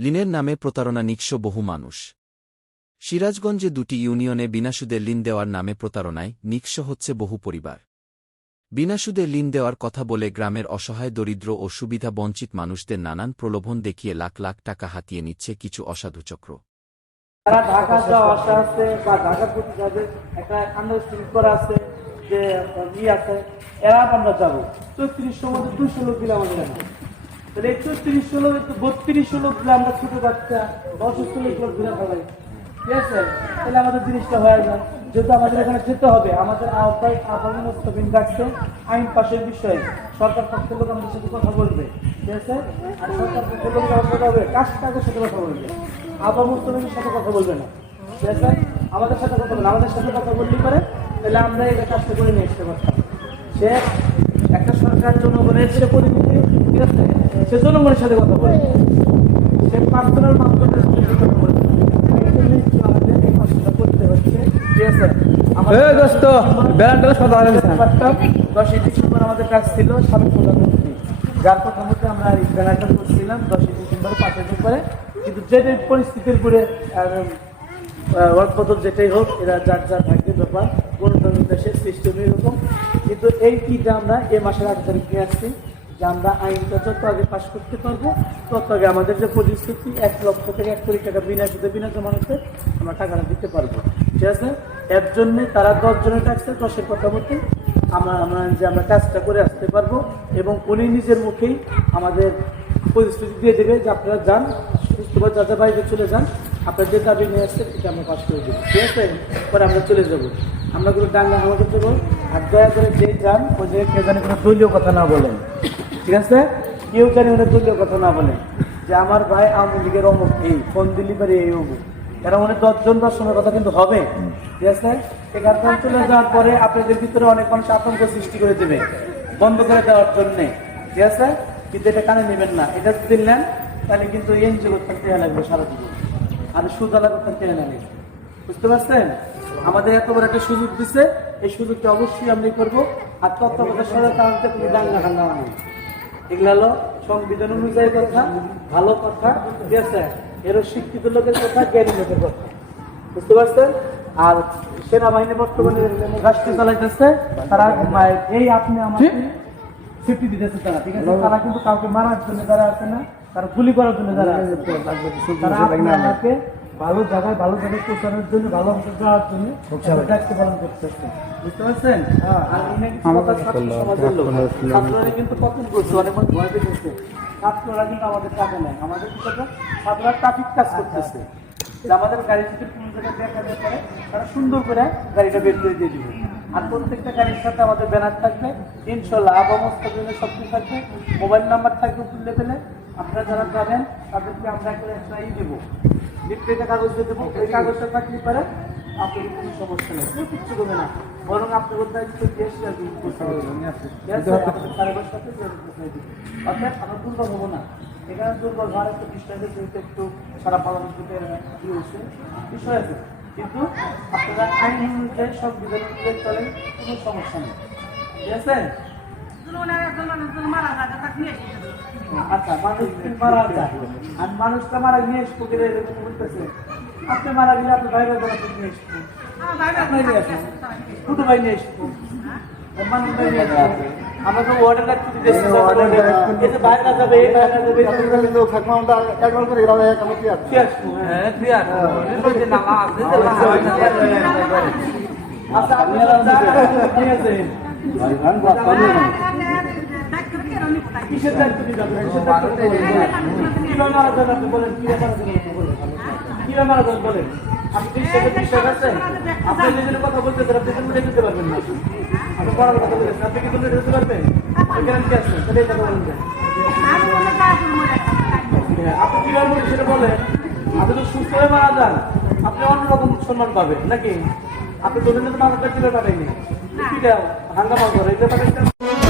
লিনের নামে প্রতারণা নিঃস্ব বহু মানুষ। সিরাজগঞ্জে দুটি ইউনিয়নে বিনাসুদে লিন দেওয়ার নামে প্রতারণায় নিঃস্ব হচ্ছে বহু পরিবার। বিনাসুদে লিন দেওয়ার কথা বলে গ্রামের অসহায়, দরিদ্র ও সুবিধা বঞ্চিত মানুষদের নানান প্রলোভন দেখিয়ে লাখ লাখ টাকা হাতিয়ে নিচ্ছে কিছু অসাধু চক্র। যে ই আছে, এরা আমরা যাব। দুশো লোক দিলে আমাদের তাহলে এই চৌত্রিশশো লোক বত্রিশশো লোক দিলে আমরা ছোট বাচ্চা অসুস্থ লোক ঘুরে ফেলাই ঠিক আছে? তাহলে আমাদের জিনিসটা হয়ে যায় যেহেতু আমাদের এখানে যেতে হবে, আমাদের আওতায় আপামন স্থবিন রাখছে আইন পাশের বিষয়ে সরকার পক্ষের লোক আমাদের সাথে কথা বলবে। ঠিক আছে? আর সরকার পক্ষের সাথে কথা বলবে? আবা মুস্তফিনের সাথে কথা বলবে না। ঠিক আছে? আমাদের সাথে কথা বলবে আমাদের সাথে কথা বললে পারে। তাহলে আমরা এই কাজটা করে নিয়ে আসতে পারতাম। সে একটা সরকার জনগণের সে প্রতিনিধি ঠিক আছে? সে জনগণের সাথে কথা বলে। সে পার্সোনাল মাধ্যমে করতে হচ্ছে ঠিক আছে? ডিসেম্বর আমাদের কাজ ছিল সাবেক প্রধানমন্ত্রী। যার কথা মতো আমরা ব্যানারটা করছিলাম দশই ডিসেম্বর কিন্তু যেটাই পরিস্থিতির উপরে বদল যেটাই হোক এরা যার যার ভাগ্যের ব্যাপার গণতন্ত্র দেশের সিস্টেম এরকম। কিন্তু এই কিটা আমরা এ মাসের আট তারিখ নিয়ে আসছি যে আমরা আইনটা যত আগে পাশ করতে পারব, তত আগে আমাদের যে পরিস্থিতি, এক লক্ষ থেকে এক কোটি টাকা বিনা সুদে বিনা জমানতে আমরা টাকাটা দিতে পারব। ঠিক আছে? এর জন্য তারা দশ জনের টাকছে দশের কথা মতো আমরা আমরা যে আমরা কাজটা করে আসতে পারব এবং উনি নিজের মুখেই আমাদের প্রতিশ্রুতি দিয়ে দেবে যে আপনারা যান সুস্থভাবে যাদের বাড়িতে চলে যান, আপনার যে দাবি নিয়ে আসছে সেটা আমরা পাশ করে দেবো। ঠিক আছে? পরে আমরা চলে যাব। আমরা কোনো ডাঙ্গা আমাকে দেবো আর দয়া করে যে যান ওই কেউ জানি কোনো দলীয় কথা না বলেন ঠিক আছে? কেউ জানি ওনার দলীয় কথা না বলেন যে আমার ভাই আওয়ামী লীগের অমুক, এই ফোন দিলি পারে এই অমুক। এরা অনেক দশজন দর্শনের কথা কিন্তু হবে। ঠিক আছে? এখান থেকে চলে যাওয়ার পরে আপনাদের ভিতরে অনেক মানুষ আতঙ্ক সৃষ্টি করে দেবে, বন্ধ করে দেওয়ার জন্যে। ঠিক আছে? কিন্তু এটা কানে নেবেন না। এটা যদি নেন, তাহলে কিন্তু এনজিও দেওয়া লাগবে সারা জীবন আর সুদালা করতে দেওয়া লাগবে। বুঝতে পারছেন? আমাদের এত বড় একটা সুযোগ দিচ্ছে এই সুযোগটা অবশ্যই আমরা করব। আর তত্ত্বাবধায়ক সরকার কারণে কোনো দাঙ্গা হাঙ্গামা নেই। এগুলো হলো সংবিধান অনুযায়ী কথা ভালো কথা ঠিক আছে? এরও শিক্ষিত লোকের কথা জ্ঞানী লোকের কথা। বুঝতে পারছেন? আর সেনাবাহিনী বর্তমানে রাষ্ট্রীয় চালাইতেছে তারা এই আপনি আমাকে সেফটি দিতেছে তারা ঠিক আছে? তারা কিন্তু কাউকে মারার জন্য যারা আছে না তারা গুলি করার জন্য যারা আছে তারা আপনি আমাকে ভালো জায়গায় ভালো জায়গায় পৌঁছানোর জন্য ভালো অংশ যাওয়ার জন্য দায়িত্ব পালন করতেছে বুঝতে পারছেন? আর উনি কিন্তু কথা সমাজের লোক। ছাত্ররা কিন্তু পতন করছে? অনেক মানুষ ভয় পেতেছে। ছাত্ররা কিন্তু আমাদের টাকা নেয় আমাদের কি কথা? ছাত্ররা ট্রাফিক কাজ করতেছে। যে আমাদের গাড়ি যদি কোনো জায়গায় দেখা যায় পরে তারা সুন্দর করে গাড়িটা বের করে দিয়ে দিবে। আর প্রত্যেকটা গাড়ির সাথে আমাদের ব্যানার থাকবে। ইনশাল্লাহ আবমস্ত সব কিছু থাকবে মোবাইল নাম্বার থাকবে ফুল। লেভেলে আপনারা যারা যাবেন তাদেরকে আমরা একটা একটা ই দেবো। লিফটের কাগজ দিয়ে দেবো। ওই কাগজটা থাকলে পারে আপনার কোনো সমস্যা নেই। কেউ কিচ্ছু করবে না। বরং আপনার দায়িত্ব দেশ করতে হবে। ঠিক কারোর সাথে যোগাযোগ করতে হবে। অর্থাৎ আমরা দুর্বল হব না। এখানে দুর্বল হওয়ার একটা বিষয় আছে একটু সারা পালন করতে ইয়ে হয়েছে বিষয় আছে কিন্তু আপনারা আইন অনুযায়ী সব বিধান অনুযায়ী চলেন কোনো সমস্যা নেই। ঠিক আছে? আচ্ছা মানুষ মারা যায়, আর মানুষটা মারা নিয়ে এসবো করে এরকম বলতেছে। আপনি মারা গেলে আপনি বাইরে আপনি নিয়ে এসবো আপনি নিয়ে আমরা তো ওয়ার্ডের যে বাইরে যাবে বাইরে যাবে যাবে কি আসব আচ্ছা আপনারা ঠিক আছে কিসের দায়িত্ব নিতে হবে কিসের দায়িত্ব নিতে হবে? কীভাবে মারা যাবে আপনি বলেন কীভাবে মারা যাবে বলেন কীভাবে মারা যাবে বলেন আপনি আপনি কথা বলতে যেতে পারবেন না। আপনি পড়ার কথা বলেছেন আপনি যেতে পারবেন? কি আছে এই কথা হ্যাঁ, আপনি কীভাবে বলেন সেটা বলেন। আপনি তো সুস্থ হয়ে মারা যান। আপনি অন্যরকম সম্মান পাবেন নাকি? আপনি তো মামার কীভাবে পাবেননি কি হাঙ্গামা করে এটা